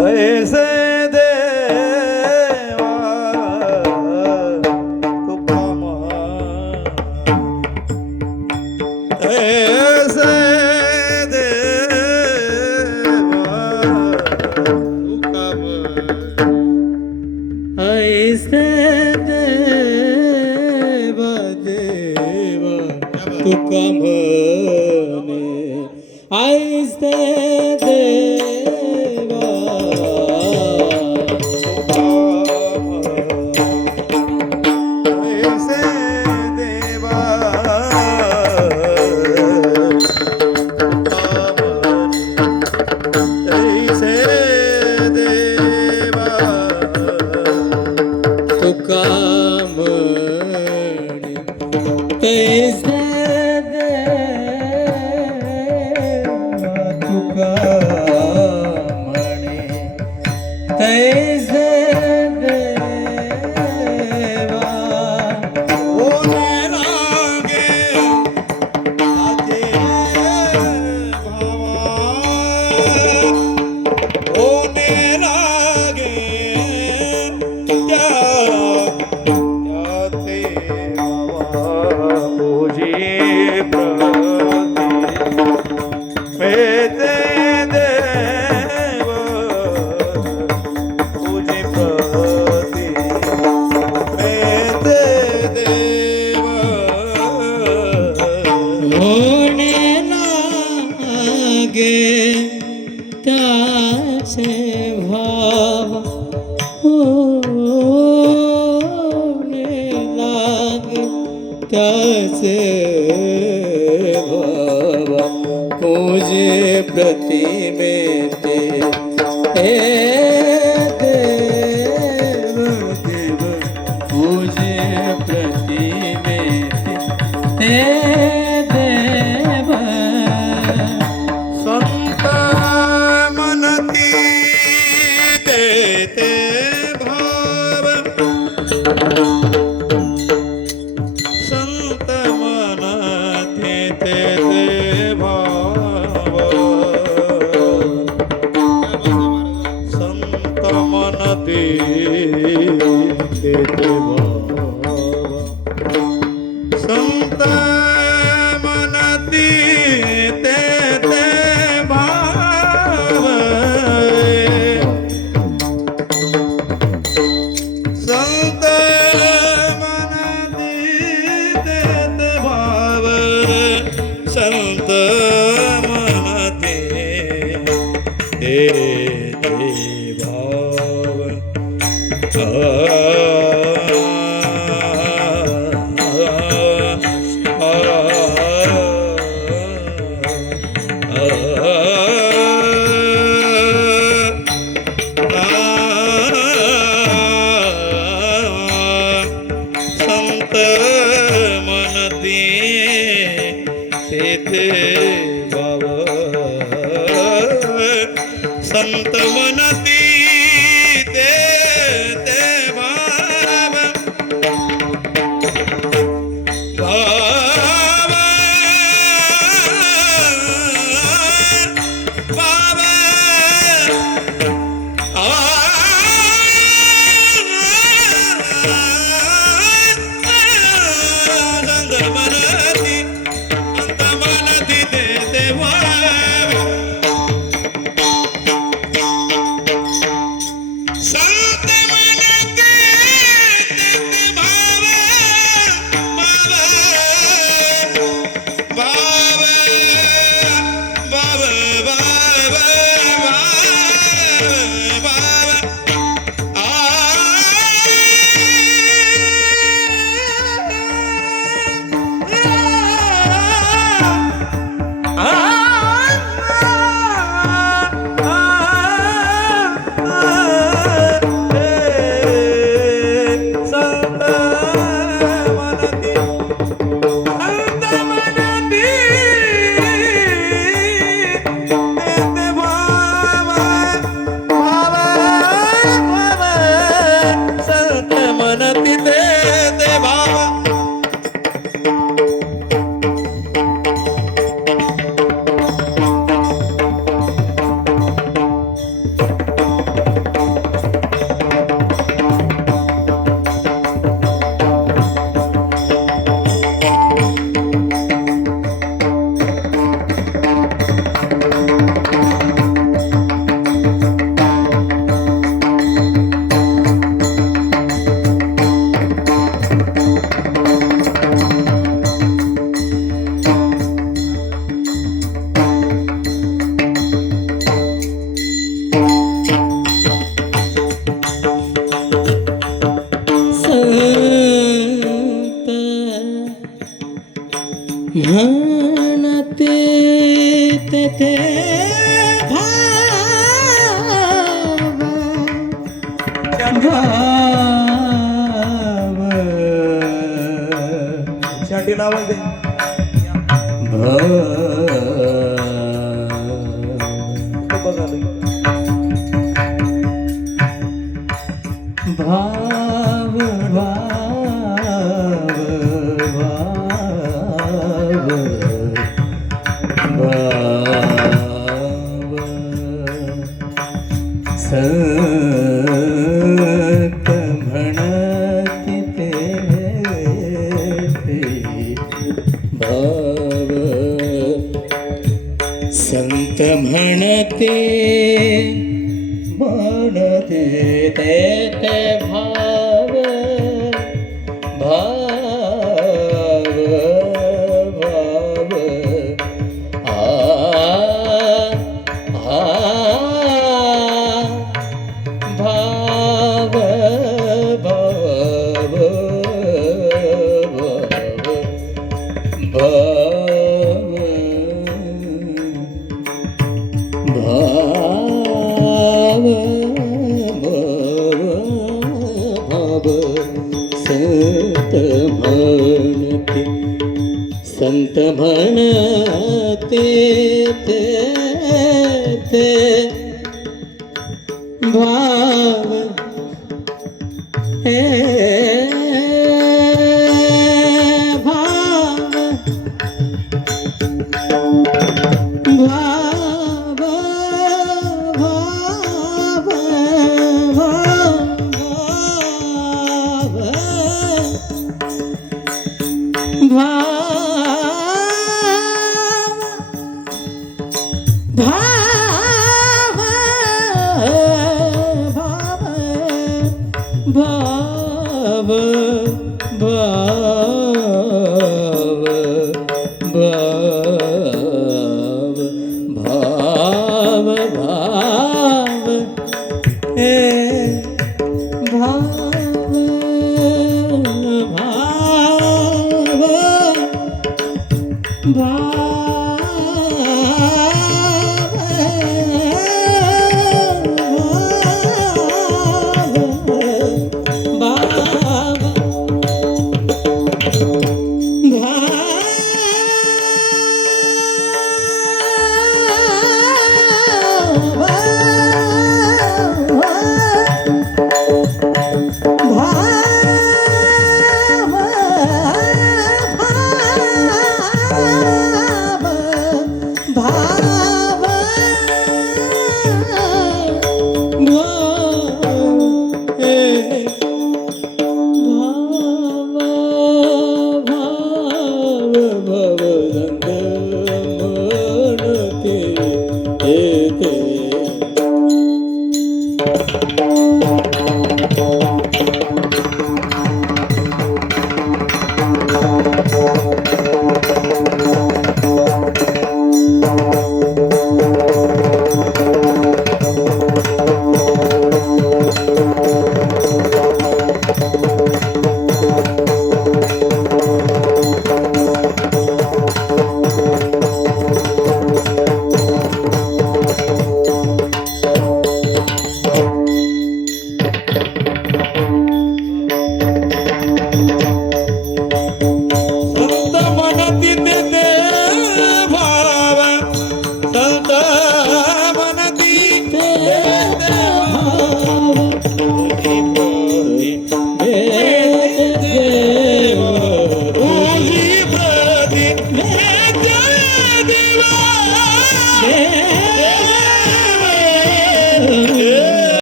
ਐਸੇ ਦੇਵਾ ਤੂੰ ਕਮਾ ਐਸੇ ਦੇਵਾ ਤੂੰ ਕਮਾ ਐਸੇ ਦੇਵਾ ਦੇਵਾ ਤੂੰ ਕਮਾ ਐਸੇ सेवा पूजे प्रतिमे ते संत मनती ते तेथे शाटी नावाज बघा संत म्हणते म्हणते ते ते भाव भाव संत भणते ते ते भा भाव भाव भाव भाव हे भाव भाव भाव